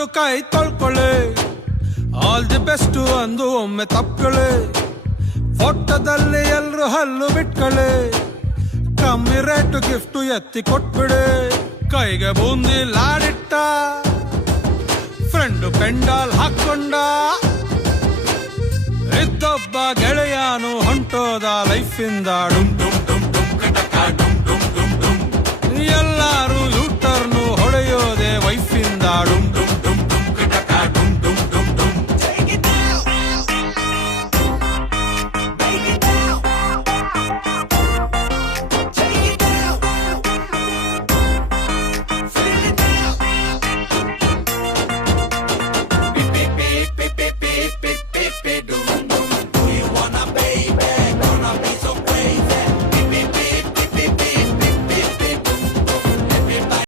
ತಗೊಂಡು ಕೈ ತೊಳ್ಕೊಳ್ಳಿ, all the best ಅಂದು ಒಮ್ಮೆ ತಪ್ಕೊಳ್ಳಿ, ಫೋಟೋದಲ್ಲಿ ಎಲ್ರು ಹಲ್ಲು ಬಿಟ್ಕೊಳ್ಳಿ, ಕಮ್ಮಿ ರೇಟು ಗಿಫ್ಟ್ ಎತ್ತಿ ಕೊಟ್ಬಿಡಿ. ಕೈಗೆ ಬೂಂದಿ ಲಾಡಿಟ್ಟ ಫ್ರೆಂಡು ಪೆಂಡಾಲ್ ಹಾಕೊಂಡ, ಇದ್ದೊಬ್ಬ ಗೆಳೆಯಾನು ಹೊಂಟೋದ ಲೈಫಿಂದ ಡುಮ್ ಡುಮ್ ಡುಮ್.